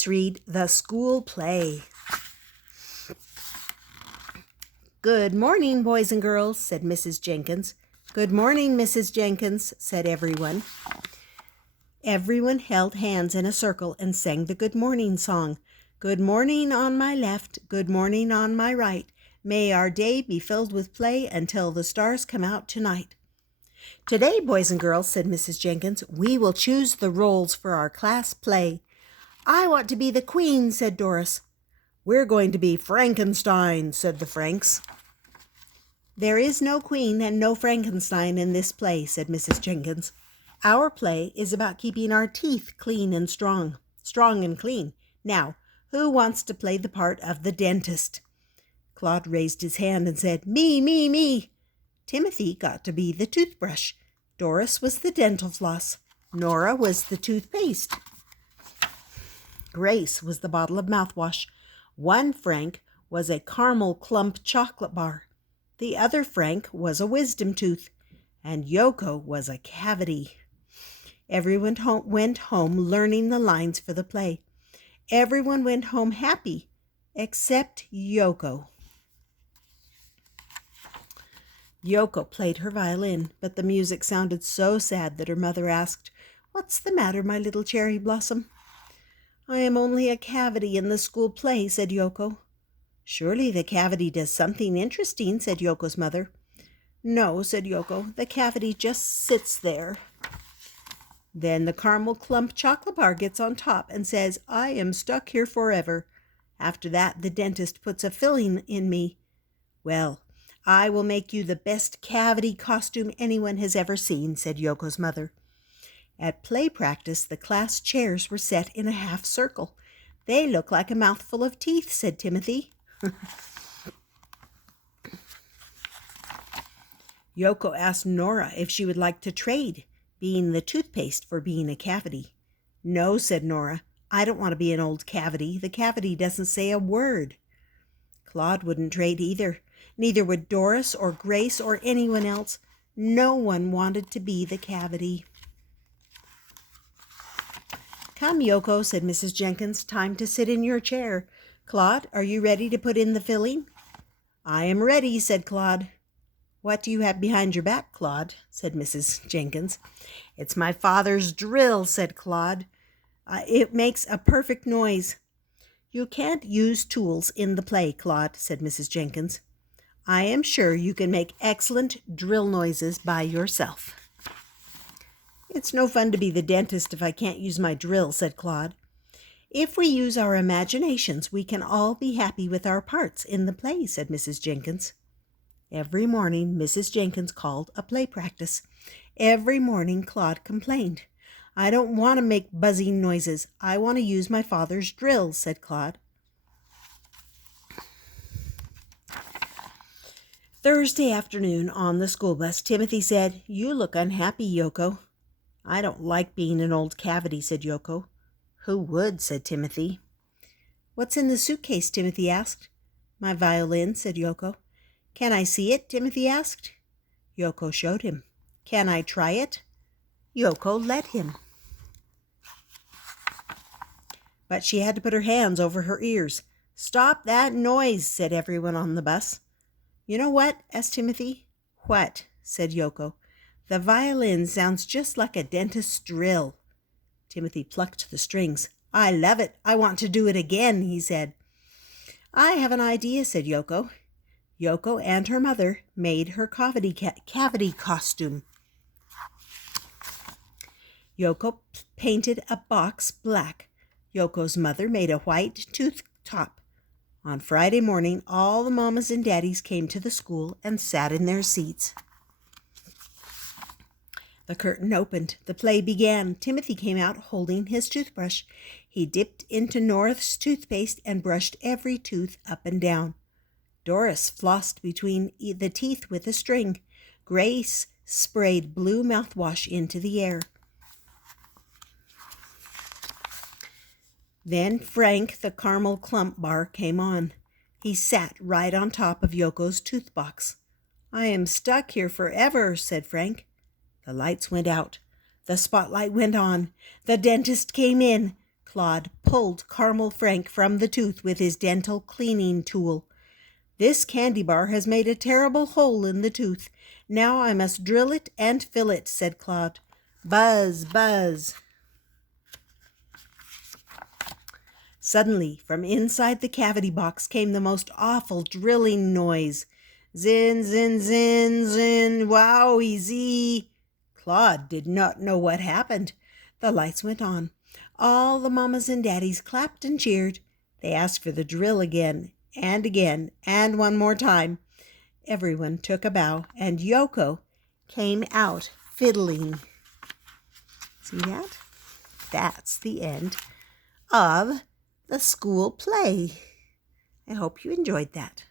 Let's read the school play. Good morning, boys and girls, said Mrs. Jenkins. Good morning, Mrs. Jenkins, said everyone. Everyone held hands in a circle and sang the good morning song. Good morning on my left, good morning on my right. May our day be filled with play until the stars come out tonight. Today, boys and girls, said Mrs. Jenkins, we will choose the roles for our class play. I want to be the queen, said Doris. We're going to be Frankenstein, said the Franks. There is no queen and no Frankenstein in this play, said Mrs. Jenkins. Our play is about keeping our teeth clean and strong and clean. Now, who wants to play the part of the dentist? Claude raised his hand and said, Me. Timothy got to be the toothbrush. Doris was the dental floss. Nora was the toothpaste. Grace was the bottle of mouthwash. One Frank was a caramel clump chocolate bar. The other Frank was a wisdom tooth, and Yoko was a cavity. Everyone went home learning the lines for the play. Everyone went home happy, except Yoko. Yoko played her violin, but the music sounded so sad that her mother asked, What's the matter, my little cherry blossom? I am only a cavity in the school play, said Yoko. Surely the cavity does something interesting, said Yoko's mother. No, said Yoko, the cavity just sits there. Then the caramel clump chocolate bar gets on top and says, I am stuck here forever. After that, the dentist puts a filling in me. Well, I will make you the best cavity costume anyone has ever seen, said Yoko's mother. At play practice, the class chairs were set in a half circle. They look like a mouthful of teeth, said Timothy. Yoko asked Nora if she would like to trade being the toothpaste for being a cavity. No, said Nora. I don't want to be an old cavity. The cavity doesn't say a word. Claude wouldn't trade either. Neither would Doris or Grace or anyone else. No one wanted to be the cavity. Come, Yoko, said Mrs. Jenkins. Time to sit in your chair. Claude, are you ready to put in the filling? I am ready, said Claude. What do you have behind your back, Claude? Said Mrs. Jenkins. It's my father's drill, said Claude. It makes a perfect noise. You can't use tools in the play, Claude, said Mrs. Jenkins. I am sure you can make excellent drill noises by yourself. It's no fun to be the dentist if I can't use my drill, said Claude. If we use our imaginations, we can all be happy with our parts in the play, said Mrs. Jenkins. Every morning, Mrs. Jenkins called a play practice. Every morning, Claude complained. I don't want to make buzzing noises. I want to use my father's drill, said Claude. Thursday afternoon on the school bus, Timothy said, You look unhappy, Yoko. I don't like being an old cavity, said Yoko. Who would, said Timothy. What's in the suitcase, Timothy asked. My violin, said Yoko. Can I see it, Timothy asked. Yoko showed him. Can I try it? Yoko let him. But she had to put her hands over her ears. Stop that noise, said everyone on the bus. You know what? Asked Timothy. What? Said Yoko. The violin sounds just like a dentist's drill. Timothy plucked the strings. I love it. I want to do it again, he said. I have an idea, said Yoko. Yoko and her mother made her cavity costume. Yoko painted a box black. Yoko's mother made a white tooth top. On Friday morning, all the mamas and daddies came to the school and sat in their seats. The curtain opened. The play began. Timothy came out holding his toothbrush. He dipped into Nora's toothpaste and brushed every tooth up and down. Doris flossed between the teeth with a string. Grace sprayed blue mouthwash into the air. Then Frank, the caramel clump bar, came on. He sat right on top of Yoko's tooth box. I am stuck here forever, said Frank. The lights went out. The spotlight went on. The dentist came in. Claude pulled Caramel Frank from the tooth with his dental cleaning tool. "This candy bar has made a terrible hole in the tooth. Now I must drill it and fill it," said Claude. Buzz, buzz. Suddenly, from inside the cavity box came the most awful drilling noise. Zin, zin, zin, zin, wowie, zee. Claude did not know what happened. The lights went on. All the mammas and daddies clapped and cheered. They asked for the drill again, and one more time. Everyone took a bow, and Yoko came out fiddling. See that? That's the end of the school play. I hope you enjoyed that.